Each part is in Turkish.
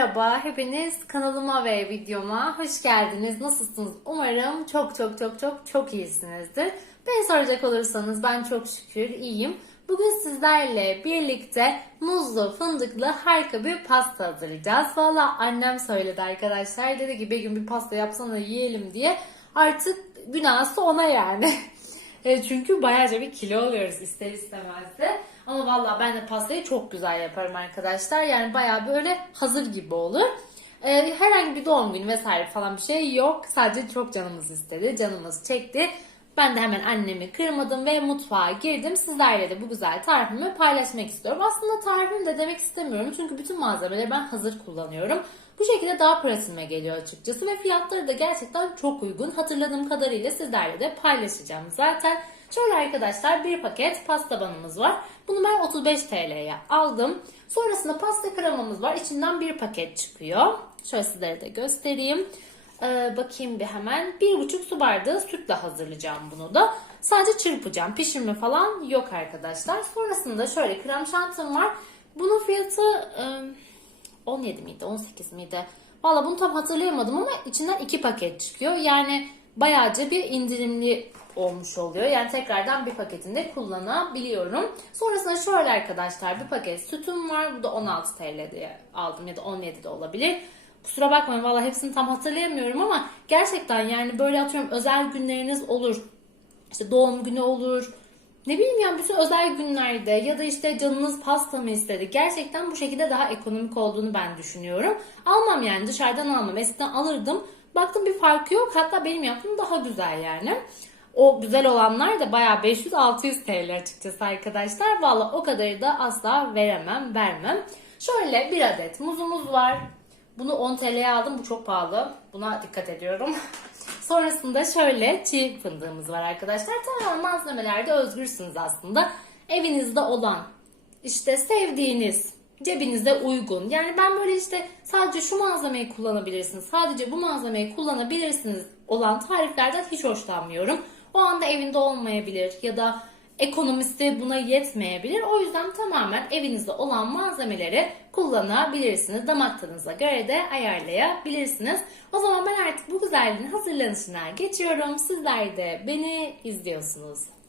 hepiniz kanalıma ve videoma hoş geldiniz. Nasılsınız? Umarım çok çok çok çok çok iyisinizdir. Beni soracak olursanız ben çok şükür iyiyim. Bugün sizlerle birlikte muzlu, fındıklı harika bir pasta hazırlayacağız. Valla annem söyledi arkadaşlar. Dedi ki bir gün bir pasta yapsana yiyelim diye. Artık günahsı ona yani. E, çünkü bayağıca bir kilo alıyoruz ister istemez de. Ama valla ben de pastayı çok güzel yaparım arkadaşlar. Yani bayağı böyle hazır gibi olur. E, herhangi bir doğum günü vesaire falan bir şey yok. Sadece çok canımız istedi. Canımız çekti. Ben de hemen annemi kırmadım ve mutfağa girdim. Sizlerle de bu güzel tarifimi paylaşmak istiyorum. Aslında tarifim de demek istemiyorum. Çünkü bütün malzemeleri ben hazır kullanıyorum. Bu şekilde daha pratiğime geliyor açıkçası ve fiyatları da gerçekten çok uygun. Hatırladığım kadarıyla sizlerle de paylaşacağım zaten. Şöyle arkadaşlar bir paket pasta banımız var. Bunu ben 35 TL'ye aldım. Sonrasında pasta kremamız var. İçinden bir paket çıkıyor. Şöyle sizlere de göstereyim. Ee, bakayım bir hemen. Bir buçuk su bardağı sütle hazırlayacağım bunu da. Sadece çırpacağım. Pişirme falan yok arkadaşlar. Sonrasında şöyle krem şantim var. Bunun fiyatı e, 17 miydi 18 miydi? Valla bunu tam hatırlayamadım ama içinden iki paket çıkıyor. Yani bayağıca bir indirimli olmuş oluyor. Yani tekrardan bir paketinde kullanabiliyorum. Sonrasında şöyle arkadaşlar bir paket sütüm var. Bu da 16 TL diye aldım ya da 17 de olabilir. Kusura bakmayın valla hepsini tam hatırlayamıyorum ama gerçekten yani böyle atıyorum özel günleriniz olur. İşte doğum günü olur. Ne bileyim yani bütün özel günlerde ya da işte canınız pasta mı istedi. Gerçekten bu şekilde daha ekonomik olduğunu ben düşünüyorum. Almam yani dışarıdan almam. Eskiden alırdım. Baktım bir farkı yok. Hatta benim yaptığım daha güzel yani. O güzel olanlar da bayağı 500-600 TL açıkçası arkadaşlar. Valla o kadarı da asla veremem, vermem. Şöyle bir adet muzumuz var. Bunu 10 TL'ye aldım. Bu çok pahalı. Buna dikkat ediyorum. Sonrasında şöyle çiğ fındığımız var arkadaşlar. Tamamen malzemelerde özgürsünüz aslında. Evinizde olan, işte sevdiğiniz, cebinize uygun. Yani ben böyle işte sadece şu malzemeyi kullanabilirsiniz, sadece bu malzemeyi kullanabilirsiniz olan tariflerden hiç hoşlanmıyorum. O anda evinde olmayabilir ya da ekonomisi buna yetmeyebilir. O yüzden tamamen evinizde olan malzemeleri kullanabilirsiniz. Damak tadınıza göre de ayarlayabilirsiniz. O zaman ben artık bu güzelliğin hazırlanışına geçiyorum. Sizler de beni izliyorsunuz.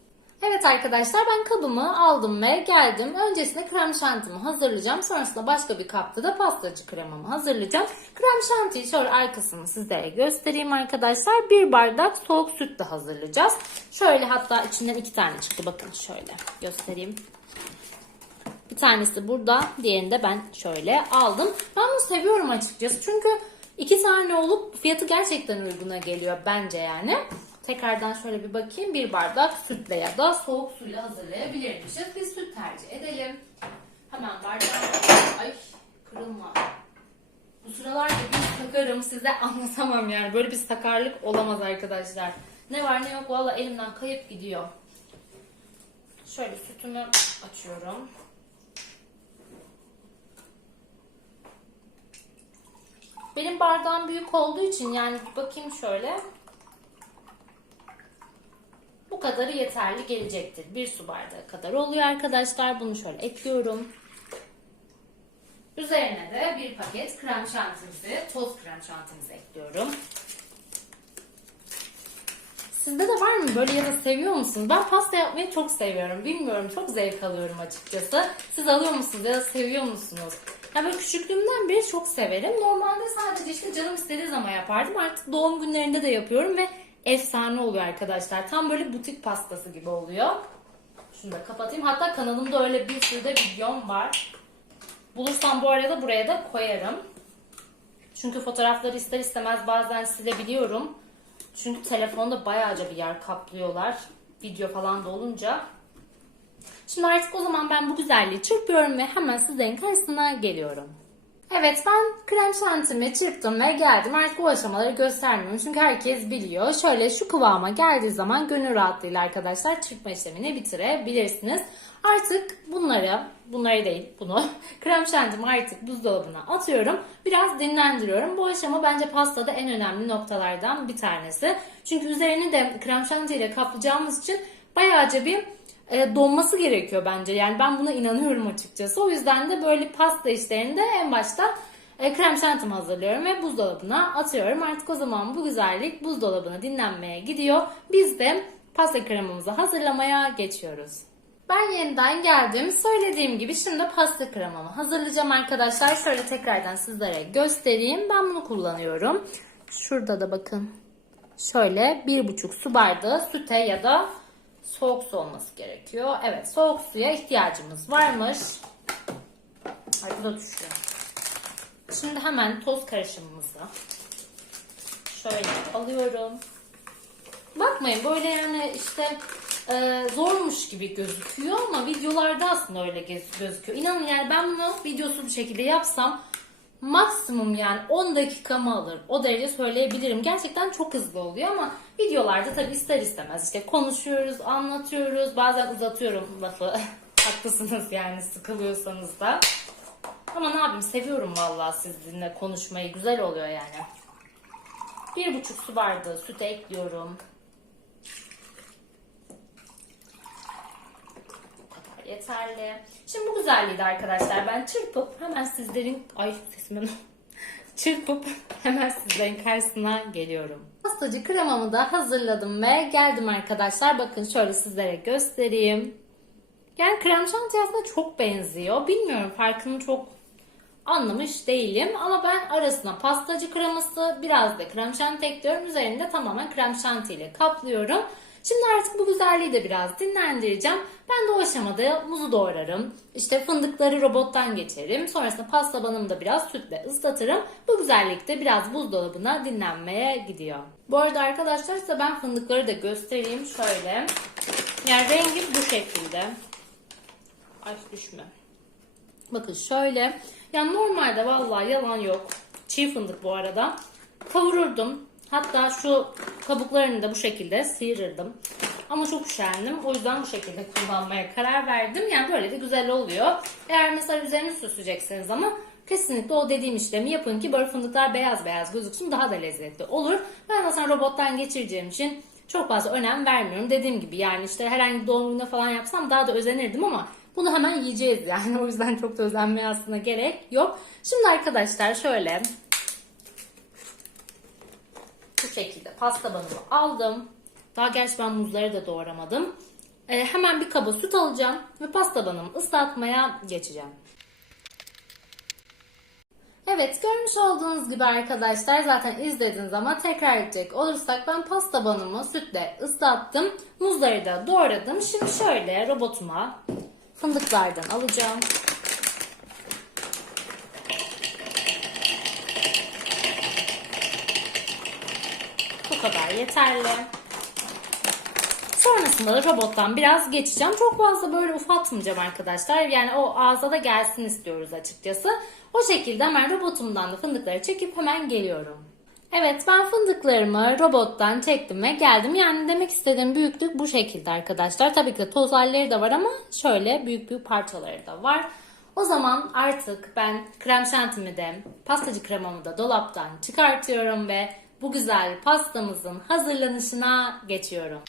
Evet arkadaşlar ben kabımı aldım ve geldim. Öncesinde krem şantimi hazırlayacağım. Sonrasında başka bir kapta da pastacı kremamı hazırlayacağım. Krem şantiyi şöyle arkasını sizlere göstereyim arkadaşlar. Bir bardak soğuk sütle hazırlayacağız. Şöyle hatta içinden iki tane çıktı. Bakın şöyle göstereyim. Bir tanesi burada, diğerini de ben şöyle aldım. Ben bunu seviyorum açıkçası. Çünkü iki tane olup fiyatı gerçekten uyguna geliyor bence yani. Tekrardan şöyle bir bakayım. Bir bardak sütle ya da soğuk suyla hazırlayabilirmişiz. Biz süt tercih edelim. Hemen bardağı... Ay kırılma. Bu sıralarda bir sakarım size anlatamam yani. Böyle bir sakarlık olamaz arkadaşlar. Ne var ne yok valla elimden kayıp gidiyor. Şöyle sütümü açıyorum. Benim bardağım büyük olduğu için yani bakayım şöyle. Kadarı yeterli gelecektir. Bir su bardağı kadar oluyor arkadaşlar. Bunu şöyle ekliyorum. Üzerine de bir paket krem şantimizi, toz krem şantimizi ekliyorum. Sizde de var mı böyle ya da seviyor musunuz? Ben pasta yapmayı çok seviyorum. Bilmiyorum çok zevk alıyorum açıkçası. Siz alıyor musunuz ya da seviyor musunuz? Ya böyle küçüklüğümden beri çok severim. Normalde sadece işte canım istediği zaman yapardım. Artık doğum günlerinde de yapıyorum ve efsane oluyor arkadaşlar. Tam böyle butik pastası gibi oluyor. Şunu da kapatayım. Hatta kanalımda öyle bir sürü de videom var. Bulursam bu arada buraya da koyarım. Çünkü fotoğrafları ister istemez bazen silebiliyorum. Çünkü telefonda bayağıca bir yer kaplıyorlar. Video falan da olunca. Şimdi artık o zaman ben bu güzelliği çırpıyorum ve hemen sizlerin karşısına geliyorum. Evet ben krem şantimi çırptım ve geldim. Artık bu aşamaları göstermiyorum çünkü herkes biliyor. Şöyle şu kıvama geldiği zaman gönül rahatlığıyla arkadaşlar çırpma işlemini bitirebilirsiniz. Artık bunları, bunları değil bunu, krem şantimi artık buzdolabına atıyorum. Biraz dinlendiriyorum. Bu aşama bence pastada en önemli noktalardan bir tanesi. Çünkü üzerini de krem şanti ile kaplayacağımız için bayağıca bir e, donması gerekiyor bence. Yani ben buna inanıyorum açıkçası. O yüzden de böyle pasta işlerinde en başta e, krem şantimi hazırlıyorum ve buzdolabına atıyorum. Artık o zaman bu güzellik buzdolabına dinlenmeye gidiyor. Biz de pasta kremamızı hazırlamaya geçiyoruz. Ben yeniden geldim. Söylediğim gibi şimdi pasta kremamı hazırlayacağım arkadaşlar. Şöyle tekrardan sizlere göstereyim. Ben bunu kullanıyorum. Şurada da bakın. Şöyle bir buçuk su bardağı süte ya da soğuk su olması gerekiyor. Evet soğuk suya ihtiyacımız varmış. Ay bu da düşüyor. Şimdi hemen toz karışımımızı şöyle alıyorum. Bakmayın böyle yani işte e, zormuş gibi gözüküyor ama videolarda aslında öyle gözüküyor. İnanın yani ben bunu videosuz bir şekilde yapsam maksimum yani 10 dakikamı alır. O derece söyleyebilirim. Gerçekten çok hızlı oluyor ama videolarda tabii ister istemez işte konuşuyoruz, anlatıyoruz. Bazen uzatıyorum lafı. Haklısınız yani sıkılıyorsanız da. Ama ne yapayım seviyorum vallahi sizinle konuşmayı. Güzel oluyor yani. Bir buçuk su bardağı süt ekliyorum. Bu kadar yeterli. Şimdi bu güzelliği arkadaşlar ben çırpıp hemen sizlerin... Ay sesime Çırpıp hemen sizlerin karşısına geliyorum. Pastacı kremamı da hazırladım ve geldim arkadaşlar. Bakın şöyle sizlere göstereyim. Yani krem aslında çok benziyor. Bilmiyorum farkını çok anlamış değilim. Ama ben arasına pastacı kreması biraz da krem şanti ekliyorum. Üzerinde tamamen krem şanti ile kaplıyorum. Şimdi artık bu güzelliği de biraz dinlendireceğim. Ben de o aşamada muzu doğrarım. İşte fındıkları robottan geçerim. Sonrasında pasta banımı da biraz sütle ıslatırım. Bu güzellik de biraz buzdolabına dinlenmeye gidiyor. Bu arada arkadaşlar size ben fındıkları da göstereyim. Şöyle. Yani rengi bu şekilde. Ay düşme. Bakın şöyle. Yani normalde vallahi yalan yok. Çiğ fındık bu arada. Kavururdum. Hatta şu kabuklarını da bu şekilde sıyırırdım. Ama çok üşendim. O yüzden bu şekilde kullanmaya karar verdim. Yani böyle de güzel oluyor. Eğer mesela üzerini süsleyecekseniz ama kesinlikle o dediğim işlemi yapın ki böyle fındıklar beyaz beyaz gözüksün daha da lezzetli olur. Ben zaten robottan geçireceğim için çok fazla önem vermiyorum. Dediğim gibi yani işte herhangi doğum gününe falan yapsam daha da özenirdim ama bunu hemen yiyeceğiz yani. O yüzden çok da özenmeye aslında gerek yok. Şimdi arkadaşlar şöyle bu şekilde pasta banımı aldım. Daha gerçi ben muzları da doğramadım. Ee, hemen bir kaba süt alacağım ve pasta banımı ıslatmaya geçeceğim. Evet görmüş olduğunuz gibi arkadaşlar zaten izlediniz ama tekrar edecek olursak ben pasta banımı sütle ıslattım. Muzları da doğradım. Şimdi şöyle robotuma fındıklardan alacağım. Kadar yeterli. Sonrasında da robottan biraz geçeceğim. Çok fazla böyle ufatmayacağım arkadaşlar. Yani o ağza da gelsin istiyoruz açıkçası. O şekilde hemen robotumdan da fındıkları çekip hemen geliyorum. Evet ben fındıklarımı robottan çektim ve geldim. Yani demek istediğim büyüklük bu şekilde arkadaşlar. Tabii ki toz halleri de var ama şöyle büyük büyük parçaları da var. O zaman artık ben krem şantimi de pastacı kremamı da dolaptan çıkartıyorum ve bu güzel pastamızın hazırlanışına geçiyorum.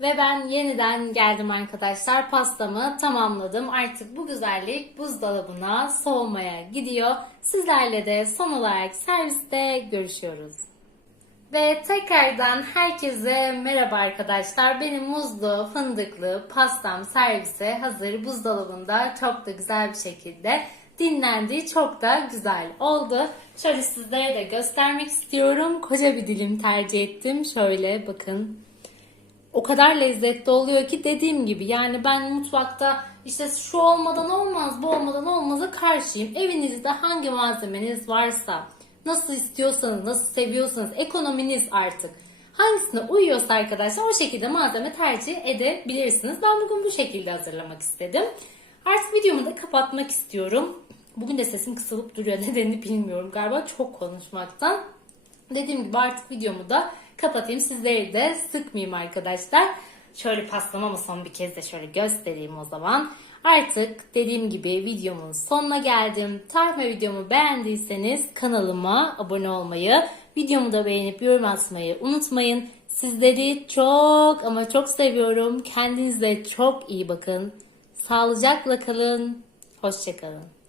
Ve ben yeniden geldim arkadaşlar. Pastamı tamamladım. Artık bu güzellik buzdolabına soğumaya gidiyor. Sizlerle de son olarak serviste görüşüyoruz. Ve tekrardan herkese merhaba arkadaşlar. Benim muzlu, fındıklı pastam servise hazır buzdolabında çok da güzel bir şekilde dinlendi. Çok da güzel oldu. Şöyle sizlere de göstermek istiyorum. Koca bir dilim tercih ettim. Şöyle bakın o kadar lezzetli oluyor ki dediğim gibi yani ben mutfakta işte şu olmadan olmaz bu olmadan olmaza karşıyım. Evinizde hangi malzemeniz varsa nasıl istiyorsanız nasıl seviyorsanız ekonominiz artık hangisine uyuyorsa arkadaşlar o şekilde malzeme tercih edebilirsiniz. Ben bugün bu şekilde hazırlamak istedim. Artık videomu da kapatmak istiyorum. Bugün de sesim kısılıp duruyor nedenini bilmiyorum galiba çok konuşmaktan. Dediğim gibi artık videomu da kapatayım. Sizleri de sıkmayayım arkadaşlar. Şöyle paslamamı son bir kez de şöyle göstereyim o zaman. Artık dediğim gibi videomun sonuna geldim. Tarif videomu beğendiyseniz kanalıma abone olmayı, videomu da beğenip yorum atmayı unutmayın. Sizleri çok ama çok seviyorum. Kendinize çok iyi bakın. Sağlıcakla kalın. Hoşçakalın.